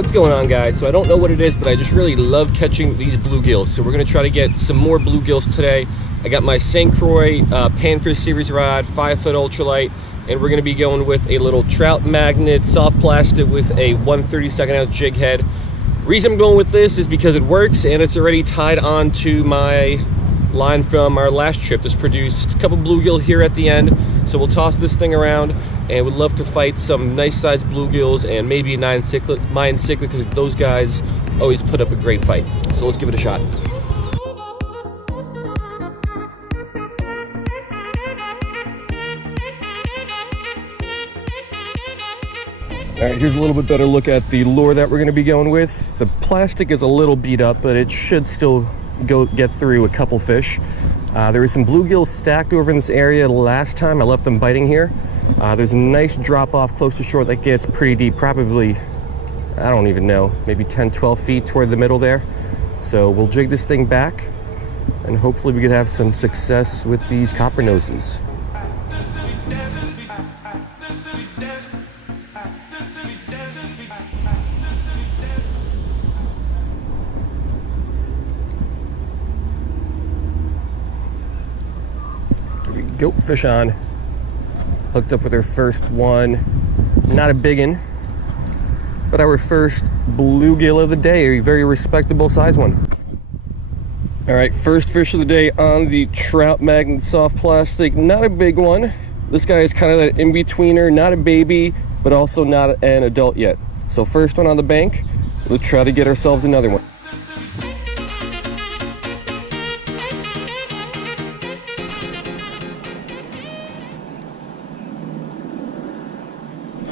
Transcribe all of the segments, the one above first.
What's going on, guys? So I don't know what it is, but I just really love catching these bluegills. So we're gonna try to get some more bluegills today. I got my Croix Panfish Series rod, 5-foot ultralight, and we're gonna be going with a little Trout Magnet soft plastic with a 1/32 ounce jig head. Reason I'm going with this is because it works and it's already tied onto my line from our last trip. This produced a couple bluegill here at the end, so we'll toss this thing around and would love to fight some nice sized bluegills and maybe a Mayan cichlid, because those guys always put up a great fight. So let's give it a shot. All right, here's a little bit better look at the lure that we're gonna be going with. The plastic is a little beat up, but it should still get through a couple fish. There was some bluegills stacked over in this area last time I left them biting here. There's a nice drop off close to shore that gets pretty deep, probably, I don't even know, maybe 10-12 feet toward the middle there. So we'll jig this thing back and hopefully we could have some success with these copper noses. There we go, fish on. Hooked up with our first one. Not a big one, but our first bluegill of the day, a very respectable size one. All right, first fish of the day on the Trout Magnet soft plastic. Not a big one. This guy is kind of that in-betweener, not a baby, but also not an adult yet. So first one on the bank, we'll try to get ourselves another one.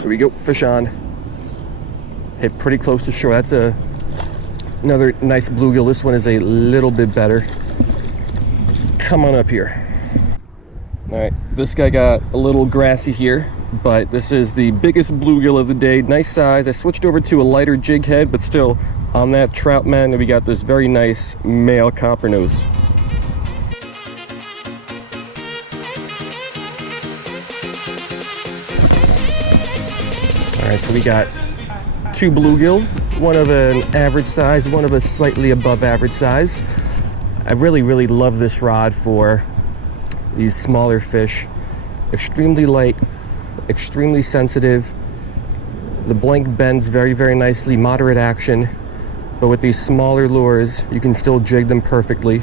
Here we go, fish on. Hit pretty close to shore. That's another nice bluegill. This one is a little bit better. Come on up here. All right, this guy got a little grassy here, but this is the biggest bluegill of the day. Nice size. I switched over to a lighter jig head, but still on that Trout Magnet, we got this very nice male copper nose. All right, so we got two bluegill, one of an average size, one of a slightly above average size. I really love this rod for these smaller fish. Extremely light, extremely sensitive. The blank bends very nicely, moderate action. But with these smaller lures, you can still jig them perfectly.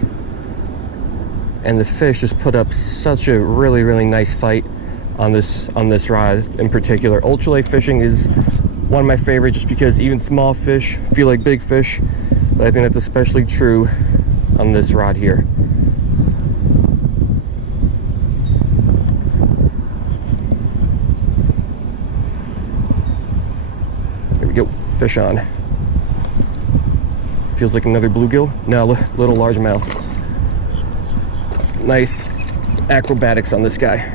And the fish just put up such a really nice fight on this rod in particular. Ultralight fishing is one of my favorites just because even small fish feel like big fish, but I think that's especially true on this rod here. There we go, fish on. Feels like another bluegill. No, little largemouth. Nice acrobatics on this guy.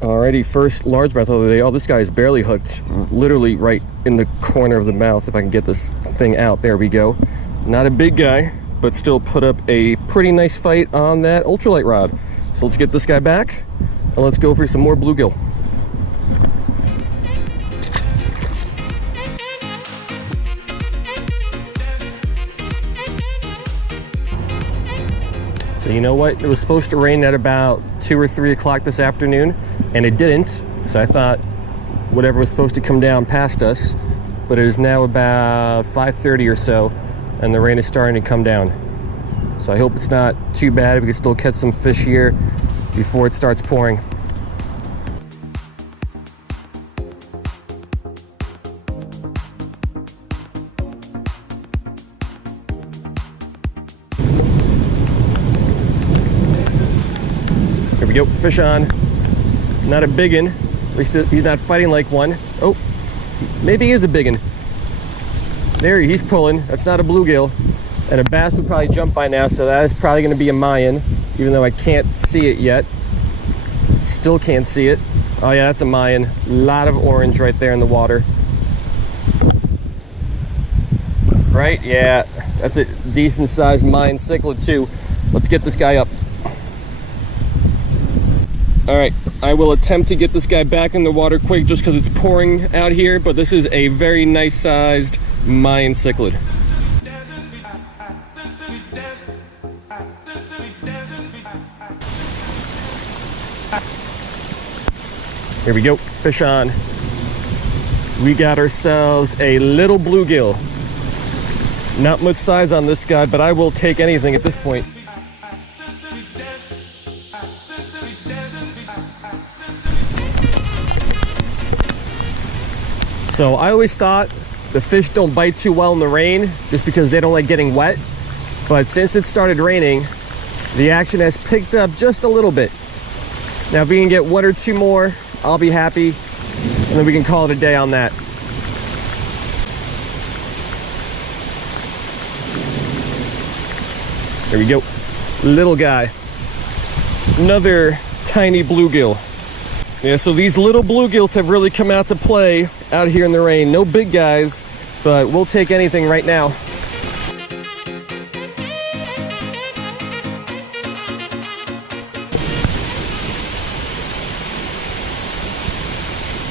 Alrighty, first largemouth of the day. Oh, this guy is barely hooked, literally right in the corner of the mouth. If I can get this thing out, there we go. Not a big guy, but still put up a pretty nice fight on that ultralight rod. So let's get this guy back and let's go for some more bluegill. So you know what? It was supposed to rain at about 2 or 3 o'clock this afternoon, and it didn't. So I thought whatever was supposed to come down passed us, but it is now about 5:30 or so, and the rain is starting to come down. So I hope it's not too bad. We can still catch some fish here before it starts pouring. There we go, fish on. Not a big one. At least he's not fighting like one. Oh, maybe he is a big one. There, he's pulling. That's not a bluegill. And a bass would probably jump by now, so that is probably gonna be a Mayan, even though I can't see it yet. Still can't see it. Oh yeah, that's a Mayan. A lot of orange right there in the water. Right, yeah, that's a decent sized Mayan cichlid too. Let's get this guy up. All right, I will attempt to get this guy back in the water quick just because it's pouring out here, but this is a very nice sized Mayan cichlid. Here we go, fish on. We got ourselves a little bluegill. Not much size on this guy, but I will take anything at this point. So I always thought the fish don't bite too well in the rain just because they don't like getting wet. But since it started raining, the action has picked up just a little bit. Now if we can get one or two more, I'll be happy. And then we can call it a day on that. There we go. Little guy. Another tiny bluegill. Yeah, so these little bluegills have really come out to play out here in the rain. No big guys, but we'll take anything right now.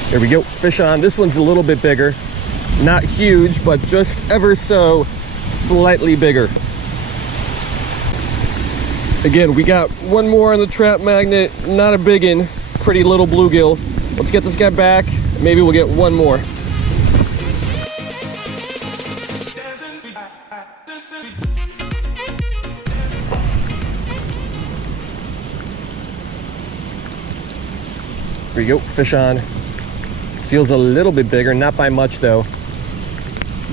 There we go, fish on. This one's a little bit bigger. Not huge, but just ever so slightly bigger. Again, we got one more on the Trout Magnet. Not a big one. Pretty little bluegill. Let's get this guy back. Maybe we'll get one more. Here we go, fish on. Feels a little bit bigger, not by much though.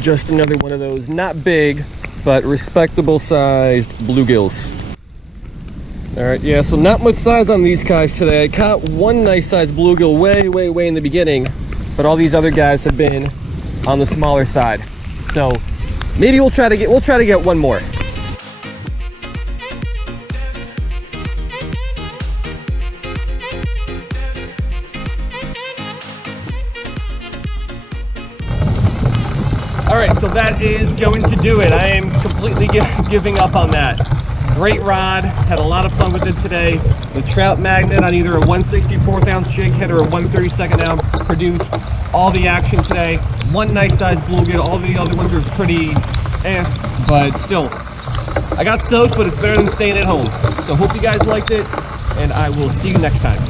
Just another one of those, not big, but respectable sized bluegills. All right, yeah, so not much size on these guys today. I caught one nice sized bluegill way in the beginning, but all these other guys have been on the smaller side. So maybe we'll try to get one more. All right, so that is going to do it. I am completely giving up on that. Great rod, had a lot of fun with it today. The Trout Magnet on either a 1/64 ounce jig head or a 1/32 ounce produced all the action today. One nice sized bluegill, all the other ones are pretty but still. I got soaked, but it's better than staying at home. So hope you guys liked it, and I will see you next time.